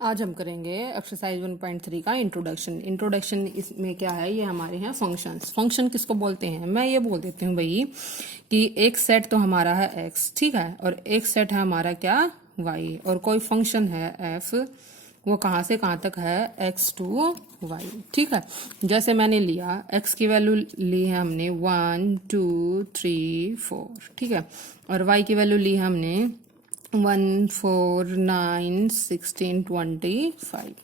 आज हम करेंगे एक्सरसाइज 1.3 का इंट्रोडक्शन। इंट्रोडक्शन इसमें क्या है, ये हमारे हैं फंक्शंस। फंक्शन किसको बोलते हैं, मैं ये बोल देती हूँ भाई कि एक सेट तो हमारा है एक्स, ठीक है, और एक सेट है हमारा क्या, वाई, और कोई फंक्शन है एफ, वो कहाँ से कहाँ तक है, एक्स टू वाई, ठीक है। जैसे मैंने लिया एक्स की वैल्यू ली है हमने 1 2 3 4, ठीक है, और वाई की वैल्यू ली है हमने 1 4 9 16 25,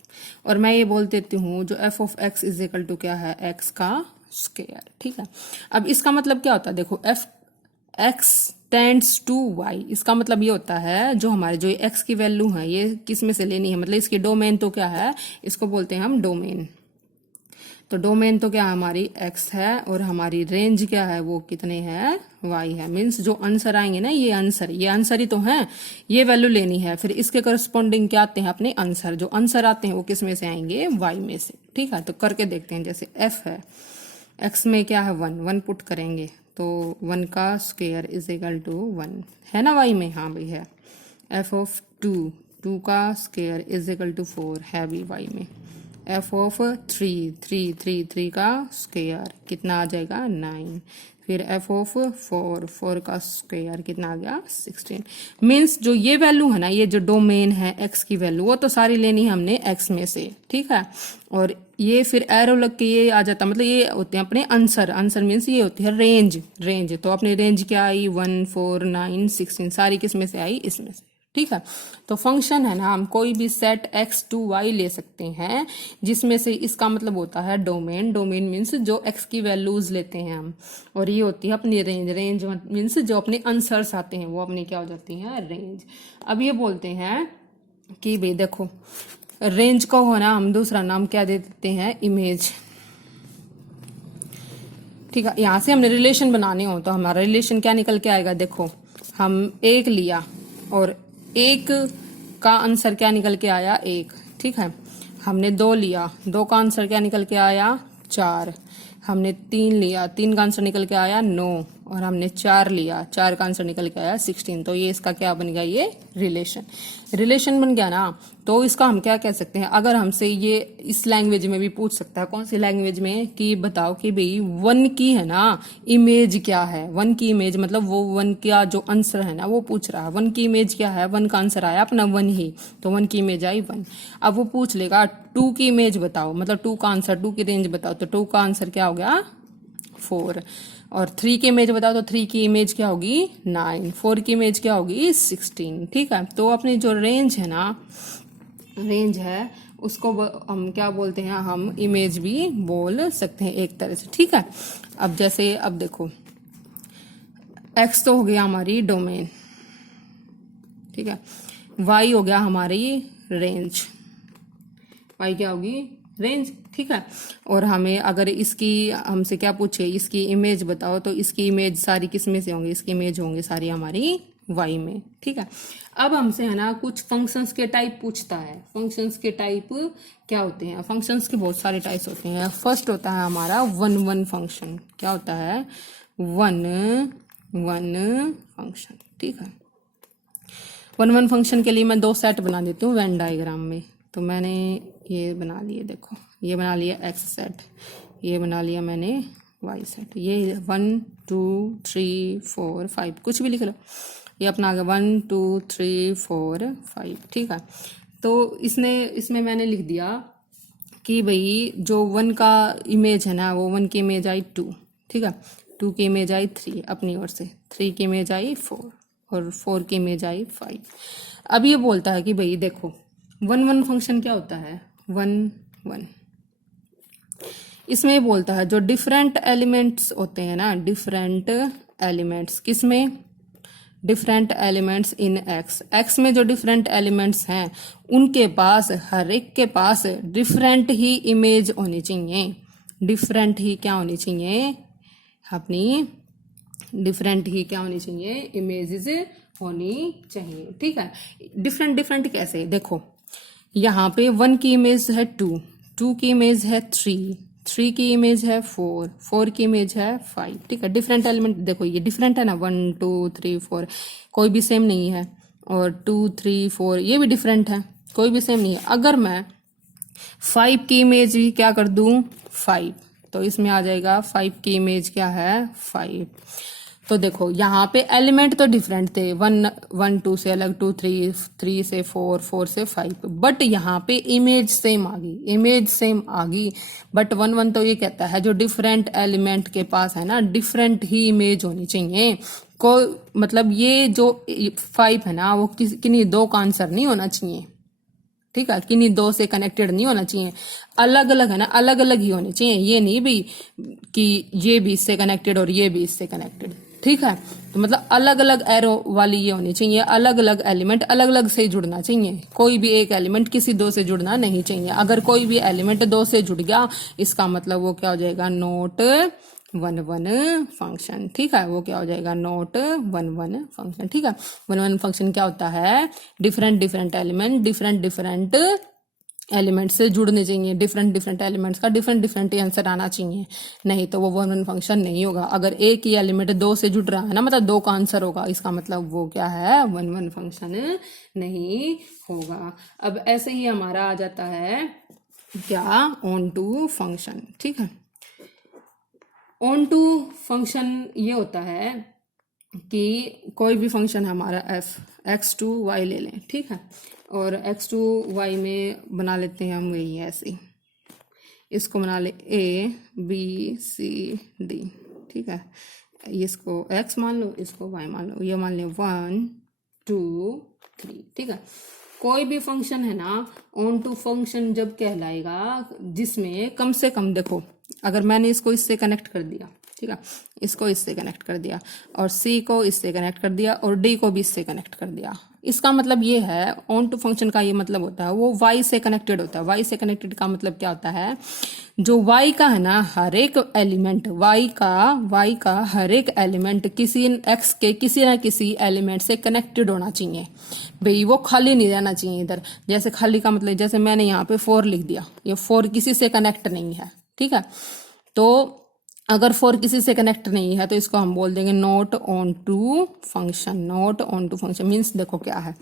और मैं ये बोल देती हूँ जो F of X is equal to क्या है, एक्स का स्क्वायर, ठीक है। अब इसका मतलब क्या होता है, देखो F X tends to Y, इसका मतलब ये होता है जो हमारे जो एक्स की वैल्यू है ये किस में से लेनी है, मतलब इसकी डोमेन तो क्या है, इसको बोलते हैं हम डोमेन। तो डोमेन तो क्या हमारी x है और हमारी रेंज क्या है, वो कितने है, y है। मीन्स जो आंसर आएंगे ना, ये आंसर ही तो है, ये वैल्यू लेनी है, फिर इसके करस्पॉन्डिंग क्या आते हैं अपने आंसर, जो आंसर आते हैं वो किस में से आएंगे, y में से, ठीक है। तो करके देखते हैं, जैसे f है, x में क्या है 1 पुट करेंगे तो 1 का स्क्वायर इज इक्वल टू 1 है ना y में, हाँ भाई है। f ऑफ 2 का स्क्वायर इज इक्वल टू 4 है भी y में। एफ ऑफ 3 का स्क्वायर कितना आ जाएगा 9, फिर एफ ऑफ 4 का स्क्वायर कितना आ गया 16। मीन्स जो ये वैल्यू है ना, ये जो डोमेन है एक्स की वैल्यू, वो तो सारी लेनी है हमने एक्स में से, ठीक है। और ये फिर एरो लग के ये आ जाता, मतलब ये होते हैं अपने आंसर मीन्स ये होती है रेंज। तो अपनी रेंज क्या आई 1 4 9 16, सारी किस में से आई, इसमें से, ठीक है। तो फंक्शन है ना, हम कोई भी सेट एक्स टू वाई ले सकते हैं जिसमें से इसका मतलब होता है डोमेन मीन्स जो एक्स की वैल्यूज लेते हैं हम, और ये होती है अपनी रेंज मीन्स जो अपने आंसर्स आते हैं वो अपनी क्या हो जाती हैं, रेंज। अब ये बोलते हैं कि भाई देखो रेंज को होना हम दूसरा नाम क्या दे देते हैं, इमेज, ठीक है। यहाँ से हमने रिलेशन बनाने हो तो हमारा रिलेशन क्या निकल के आएगा, देखो हम एक लिया और एक का आंसर क्या निकल के आया, एक, ठीक है। हमने 2 लिया, 2 का आंसर क्या निकल के आया 4, हमने 3 लिया, 3 का आंसर निकल के आया 9, और हमने 4 लिया, 4 का आंसर निकल के आया 16। तो ये इसका क्या बन गया, ये रिलेशन बन गया ना। तो इसका हम क्या कह सकते हैं, अगर हमसे ये इस लैंग्वेज में भी पूछ सकता है, कौन सी लैंग्वेज में, कि बताओ कि भाई 1 की है ना इमेज क्या है, 1 की इमेज मतलब वो 1 का जो आंसर है ना वो पूछ रहा है, 1 की इमेज क्या है, 1 का आंसर आया अपना 1 ही, तो 1 की इमेज आई 1। अब वो पूछ लेगा 2 की इमेज बताओ, मतलब 2 का आंसर, 2 की रेंज बताओ, तो 2 का आंसर क्या हो गया 4, और 3 की इमेज बताओ तो 3 की इमेज क्या होगी 9, 4 की इमेज क्या होगी 16, ठीक है। तो अपनी जो रेंज है ना, रेंज है उसको हम क्या बोलते हैं, हम इमेज भी बोल सकते हैं एक तरह से, ठीक है। अब जैसे अब देखो x तो हो गया हमारी डोमेन, ठीक है, y हो गया हमारी रेंज, y क्या होगी रेंज, ठीक है। और हमें अगर इसकी हमसे क्या पूछे, इसकी इमेज बताओ, तो इसकी इमेज सारी किस में से होंगी, इसकी इमेज होंगी सारी हमारी y में, ठीक है। अब हमसे है ना कुछ फंक्शंस के टाइप पूछता है, फंक्शंस के टाइप क्या होते हैं, फंक्शंस के बहुत सारे टाइप्स होते हैं। फर्स्ट होता है हमारा 1 फंक्शन, क्या होता है 1 फंक्शन, ठीक है। 1 फंक्शन के लिए मैं 2 सेट बना देती हूँ वेन डायग्राम में। तो मैंने ये बना लिए, देखो ये बना लिया एक्स सेट, ये बना लिया मैंने वाई सेट, ये 1 2 3 4 5 कुछ भी लिख लो, ये अपना आ गया 1 2 3 4 5, ठीक है। तो इसमें मैंने लिख दिया कि भाई जो 1 का इमेज है ना, वो 1 की इमेज आई 2, ठीक है, 2 की इमेज आई 3 अपनी ओर से, 3 की इमेज आई 4, और 4 की इमेज आई 5। अब ये बोलता है कि भाई देखो 1 फंक्शन क्या होता है, 1 इसमें बोलता है जो डिफरेंट एलिमेंट्स होते हैं ना, डिफरेंट एलिमेंट्स किसमें, डिफरेंट एलिमेंट्स इन एक्स में जो डिफरेंट एलिमेंट्स हैं उनके पास, हर एक के पास डिफरेंट ही इमेज होनी चाहिए, डिफरेंट ही क्या होनी चाहिए अपनी, डिफरेंट ही क्या होनी चाहिए, इमेजेस होनी चाहिए, ठीक है। डिफरेंट कैसे, देखो यहाँ पे 1 की इमेज है 2 की इमेज है 3 की इमेज है 4 की इमेज है 5, ठीक है। डिफरेंट एलिमेंट देखो ये डिफरेंट है ना, 1 2 3 4 कोई भी सेम नहीं है, और 2 3 4 ये भी डिफरेंट है, कोई भी सेम नहीं है। अगर मैं 5 की इमेज भी क्या कर दूं 5, तो इसमें आ जाएगा 5 की इमेज क्या है 5। तो देखो यहाँ पे एलिमेंट तो डिफरेंट थे, 1 2 से अलग, 2 3 से 4 से 5, बट यहाँ पे इमेज सेम आ गई, इमेज सेम आ गई। बट 1 तो ये कहता है जो डिफरेंट एलिमेंट के पास है ना डिफरेंट ही इमेज होनी चाहिए। को मतलब ये जो 5 है ना वो किन्हीं दो का आंसर नहीं होना चाहिए, ठीक है, किन्हीं दो से कनेक्टेड नहीं होना चाहिए, अलग अलग है ना, अलग अलग ही होने चाहिए। ये नहीं भी कि ये भी इससे कनेक्टेड और ये भी इससे कनेक्टेड, ठीक है। तो मतलब अलग अलग एरो वाली ये होनी चाहिए, अलग अलग एलिमेंट अलग अलग से जुड़ना चाहिए, कोई भी एक एलिमेंट किसी दो से जुड़ना नहीं चाहिए। अगर कोई भी एलिमेंट दो से जुड़ गया इसका मतलब वो क्या हो जाएगा नॉट 1 1 फंक्शन, ठीक है। वो क्या हो जाएगा नॉट 1 1 फंक्शन, ठीक है। 1 1 फंक्शन क्या होता है डिफरेंट डिफरेंट एलिमेंट से जुड़ने चाहिए, डिफरेंट डिफरेंट एलिमेंट्स का डिफरेंट डिफरेंट आंसर आना चाहिए, नहीं तो वो 1 1 फंक्शन नहीं होगा। अगर एक ही एलिमेंट दो से जुड़ रहा है ना मतलब दो का आंसर होगा, इसका मतलब वो क्या है 1 1 फंक्शन नहीं होगा। अब ऐसे ही हमारा आ जाता है क्या ऑन टू फंक्शन, ठीक है। ऑन टू फंक्शन ये होता है कि कोई भी फंक्शन हमारा f x2y ले लें, ठीक है, और x2y में बना लेते हैं हम वही ऐसे, इसको बना ले a b c d, ठीक है। इसको x मान लो, इसको y मान लो, ये मान लो 1 2 3, ठीक है। कोई भी फंक्शन है ना ऑन टू फंक्शन जब कहलाएगा जिसमें कम से कम, देखो अगर मैंने इसको इससे कनेक्ट कर दिया, ठीक है, इसको इससे कनेक्ट कर दिया और C को इससे कनेक्ट कर दिया और D को भी इससे कनेक्ट कर दिया, इसका मतलब ये है ऑन टू फंक्शन का ये मतलब होता है वो Y से कनेक्टेड होता है। Y से कनेक्टेड का मतलब क्या होता है जो Y का है ना हर एक एलिमेंट, Y का हर एक एलिमेंट किसी X के किसी ना किसी एलिमेंट से कनेक्टेड होना चाहिए भाई, वो खाली नहीं रहना चाहिए इधर। जैसे खाली का मतलब जैसे मैंने यहाँ पे 4 लिख दिया, ये 4 किसी से कनेक्ट नहीं है, ठीक है। तो अगर 4 किसी से कनेक्ट नहीं है तो इसको हम बोल देंगे not onto function. Not onto function means देखो क्या है,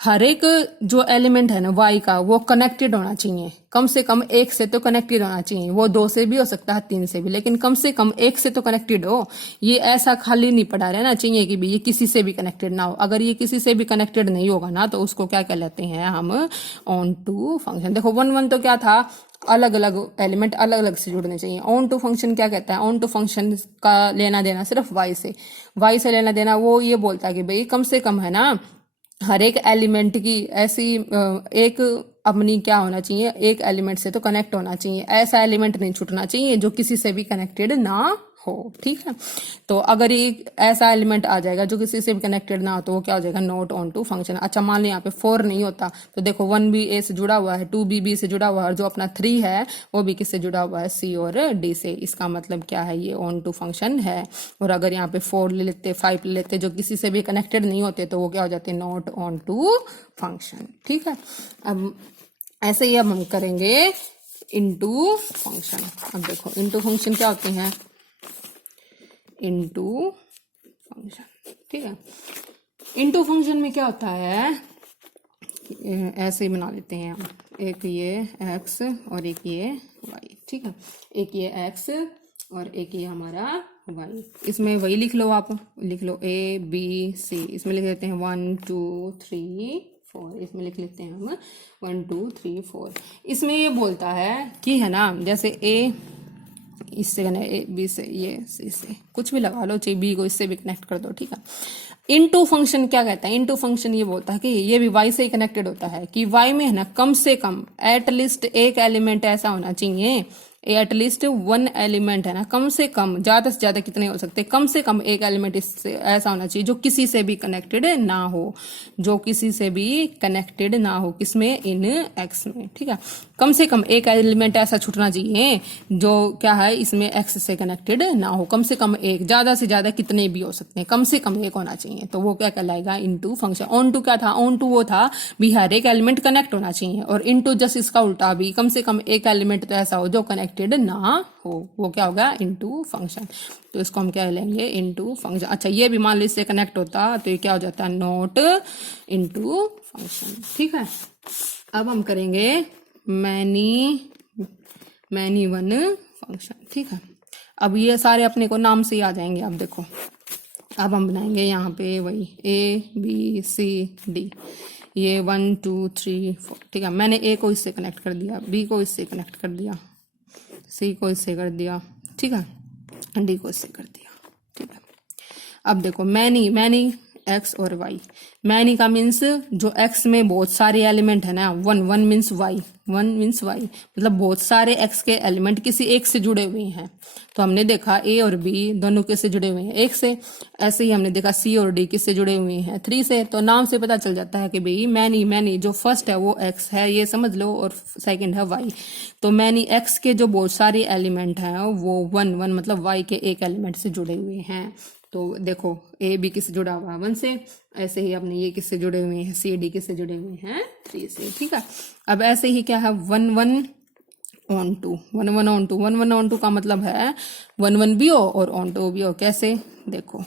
हर एक जो एलिमेंट है ना y का वो कनेक्टेड होना चाहिए, कम से कम एक से तो कनेक्टेड होना चाहिए, वो 2 से भी हो सकता है 3 से भी, लेकिन कम से कम एक से तो कनेक्टेड हो। ये ऐसा खाली नहीं पड़ा रहना चाहिए कि भी ये किसी से भी कनेक्टेड ना हो। अगर ये किसी से भी कनेक्टेड नहीं होगा ना तो उसको क्या कहलाते हैं हम ऑन टू फंक्शन। देखो 1 1 तो क्या था अलग अलग एलिमेंट अलग अलग से जुड़ने चाहिए। ऑन टू फंक्शन क्या कहता है, ऑन टू फंक्शन का लेना देना सिर्फ y से लेना देना, वो ये बोलता है कि भाई कम से कम है ना हर एक एलिमेंट की ऐसी एक अपनी क्या होना चाहिए, एक एलिमेंट से तो कनेक्ट होना चाहिए, ऐसा एलिमेंट नहीं छूटना चाहिए जो किसी से भी कनेक्टेड ना हो, ठीक है। तो अगर ये ऐसा एलिमेंट आ जाएगा जो किसी से भी कनेक्टेड ना हो तो वो क्या हो जाएगा नॉट ऑन टू फंक्शन। अच्छा मान लो यहाँ पे 4 नहीं होता तो देखो 1 भी a से जुड़ा हुआ है, 2 भी b से जुड़ा हुआ है और जो अपना 3 है वो भी किससे जुड़ा हुआ है c और d से। इसका मतलब क्या है ये ऑन टू फंक्शन है। और अगर यहाँ पे 4 ले लेते 5 ले लेते जो किसी से भी कनेक्टेड नहीं होते तो वो क्या हो जाते नॉट ऑन टू फंक्शन, ठीक है। अब ऐसे ही अब हम करेंगे इनटू फंक्शन। अब देखो इनटू फंक्शन क्या होते हैं, इनटू फंक्शन, ठीक है। इनटू फंक्शन में क्या होता है ऐसे ही बना लेते हैं हम, एक ये x और एक ये y, ठीक है। एक ये x और एक ये हमारा y, इसमें वही लिख लो, आप लिख लो a b c, इसमें लिख लेते हैं 1 2 3 4, इसमें लिख लेते हैं हम 1 2 3 4। इसमें ये बोलता है कि है ना जैसे a इससे ए बी से, ये सी से, कुछ भी लगा लो, चाहे बी को इससे भी कनेक्ट कर दो, ठीक है। इनटू फंक्शन क्या कहता है, इनटू फंक्शन ये बोलता है कि ये भी y से ही कनेक्टेड होता है कि y में है ना कम से कम एटलीस्ट एक एलिमेंट ऐसा होना चाहिए, एटलीस्ट 1 एलिमेंट है ना, कम से कम, ज्यादा से ज्यादा कितने हो सकते हैं, कम से कम एक एलिमेंट इससे ऐसा होना चाहिए जो किसी से भी कनेक्टेड ना हो, जो किसी से भी कनेक्टेड ना हो, किसमें इन x में, ठीक है। कम से कम एक एलिमेंट ऐसा छूटना चाहिए जो क्या है इसमें x से कनेक्टेड ना हो, कम से कम एक, ज्यादा से ज्यादा कितने भी हो सकते हैं, कम से कम एक होना चाहिए, तो वो क्या कहलाएगा इनटू फंक्शन। ऑन टू क्या था, ऑन टू वो था भी हर एक एलिमेंट कनेक्ट होना चाहिए, और इनटू जस्ट इसका उल्टा भी कम से कम एक एलिमेंट तो ऐसा हो जो कनेक्टेड ना हो, वो क्या होगा इनटू फंक्शन। तो इसको हम क्या लेंगे इनटू फंक्शन। अच्छा ये भी मान लो इससे कनेक्ट होता तो ये क्या हो जाता है नॉट इनटू फंक्शन, ठीक है। अब हम करेंगे मैनी वन फंक्शन, ठीक है। अब ये सारे अपने को नाम से ही आ जाएंगे। अब देखो, अब हम बनाएंगे यहाँ पे वही ABCD, ये 1 2 3 4, ठीक है। मैंने A को इससे कनेक्ट कर दिया, B को इससे कनेक्ट कर दिया, C को इससे कर दिया, ठीक है, D को इससे कर दिया, ठीक है। अब देखो मैनी एक्स और वाई, मैनी का मीन्स जो एक्स में बहुत सारे एलिमेंट है ना, वन मीन्स वाई, मतलब बहुत सारे एक्स के एलिमेंट किसी एक से जुड़े हुए हैं। तो हमने देखा ए और बी दोनों किससे जुड़े हुए हैं, एक से। ऐसे ही हमने देखा सी और डी किससे जुड़े हुए हैं, 3 से। तो नाम से पता चल जाता है कि भाई मैनी जो फर्स्ट है वो एक्स है, ये समझ लो, और सेकंड है वाई। तो मैनी एक्स के जो बहुत सारे एलिमेंट हैं वो वन मतलब वाई के एक एलिमेंट से जुड़े हुए हैं। तो देखो ए बी किससे जुड़ा हुआ है, 1 से। ऐसे ही अपने ये किससे जुड़े हुए हैं, सी डी किससे जुड़े हुए हैं, 3 से, ठीक है। अब ऐसे ही क्या है, 1 1 on 2, 1 1 on 2, 1 1 on 2 का मतलब है 1 1 भी हो और on 2 भी हो। कैसे, देखो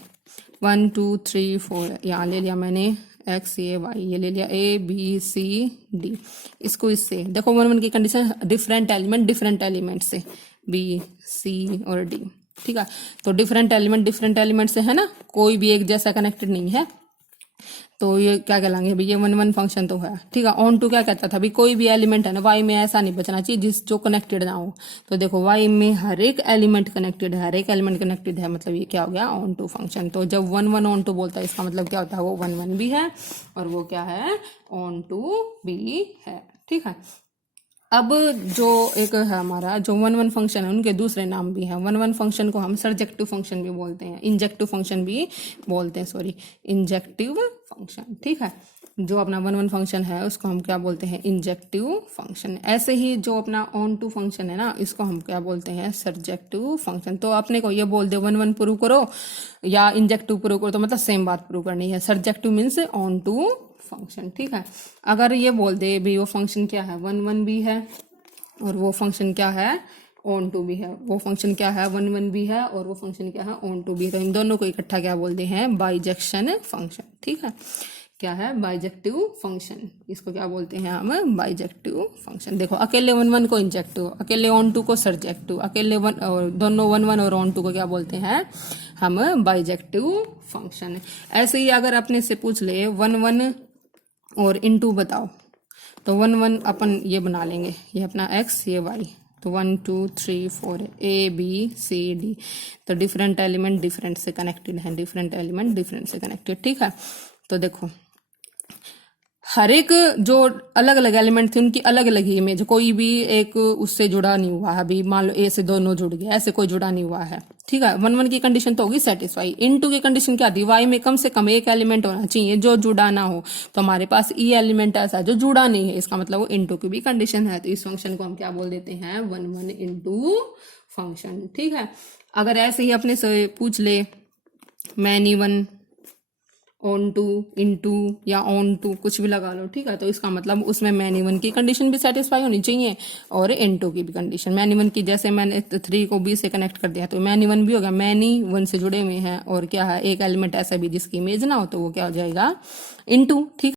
1 2 3 4, यहाँ ले लिया मैंने एक्स, ये वाई, ये ले लिया ABCD, इसको इससे देखो 1 1 की कंडीशन डिफरेंट एलिमेंट से B, C और D, ठीक है। तो डिफरेंट एलिमेंट से है ना, कोई भी एक जैसा कनेक्टेड नहीं है। तो ये क्या कहलाएंगे भाई, ये 1 1 फंक्शन तो है, ठीक है। ऑन टू क्या कहता था भाई, कोई भी एलिमेंट है ना वाई में ऐसा नहीं बचना चाहिए जो कनेक्टेड ना हो। तो देखो वाई में हर एक एलिमेंट कनेक्टेड है, मतलब ये क्या हो गया, ऑन टू फंक्शन। तो जब 1 1 ऑन टू बोलता है इसका मतलब क्या होता है, वो 1 1 भी है और वो क्या है, ऑन टू भी है, ठीक है। अब जो एक है हमारा जो 1 1 फंक्शन है, उनके दूसरे नाम भी हैं। 1 1 फंक्शन को हम सरजेक्टिव फंक्शन भी बोलते हैं, इंजेक्टिव फंक्शन भी बोलते हैं, इंजेक्टिव फंक्शन, ठीक है। जो अपना 1 1 फंक्शन है उसको हम क्या बोलते हैं, इंजेक्टिव फंक्शन। ऐसे ही जो अपना ऑन टू फंक्शन है ना, इसको हम क्या बोलते हैं, सरजेक्टिव फंक्शन। तो अपने को ये बोल दे 1 1 प्रूव करो या इंजेक्टिव प्रूव करो, तो मतलब सेम बात प्रूव करनी है। सरजेक्टिव मीन्स ऑन टू फंक्शन, ठीक है। अगर ये बोल दे भी वो फंक्शन क्या है, 1 1 भी है और वो फंक्शन क्या है, ऑन टू भी है, वो फंक्शन क्या है, 1 1 भी है और वो फंक्शन क्या है, ऑन टू भी है। तो इन दोनों को इकट्ठा क्या बोलते हैं, बाइजेक्शन फंक्शन, ठीक है। क्या है, बाइजेक्टिव फंक्शन, इसको क्या बोलते हैं हम, बाइजेक्टिव फंक्शन। देखो अकेले 1 1 को इंजेक्टिव, अकेले ऑन टू को सरजेक्टिव, अकेले दोनों 1 1 और ऑन टू को क्या बोलते हैं हम, बाइजेक्टिव फंक्शन। ऐसे ही अगर अपने से पूछ ले 1 1 और इनटू बताओ, तो 1 1 अपन ये बना लेंगे, ये अपना एक्स, ये वाई। तो 1 2 3 4 ABCD। तो डिफरेंट एलिमेंट डिफरेंट से कनेक्टेड, ठीक है। तो देखो हर एक जो अलग अलग एलिमेंट थे उनकी अलग अलग ही इमेज, कोई भी एक उससे जुड़ा नहीं हुआ है। अभी मान लो ए से दोनों जुड़ गए, ऐसे कोई जुड़ा नहीं हुआ है, ठीक है। 1 1 की कंडीशन तो होगी सेटिस्फाई। इनटू की कंडीशन क्या थी, वाई में कम से कम एक एलिमेंट होना चाहिए जो जुड़ा ना हो। तो हमारे पास ई एलिमेंट ऐसा जो जुड़ा नहीं है, इसका मतलब वो इनटू की भी कंडीशन है। तो इस फंक्शन को हम क्या बोल देते हैं, 1 1 इनटू फंक्शन, ठीक है। अगर ऐसे ही अपने से पूछ ले मैनी 1 ऑन टू, इनटू या ऑन टू, कुछ भी लगा लो, ठीक है। तो इसका मतलब उसमें मैनी 1 की कंडीशन भी सेटिस्फाई होनी चाहिए और इनटू की भी कंडीशन। मैनी 1 की जैसे मैंने 3 को B से कनेक्ट कर दिया, तो मैनी 1 भी हो गया, मैनी 1 से जुड़े हुए हैं और क्या है, एक एलिमेंट ऐसा भी जिसकी इमेज ना हो, तो वो क्या हो जाएगा, इनटू, ठीक।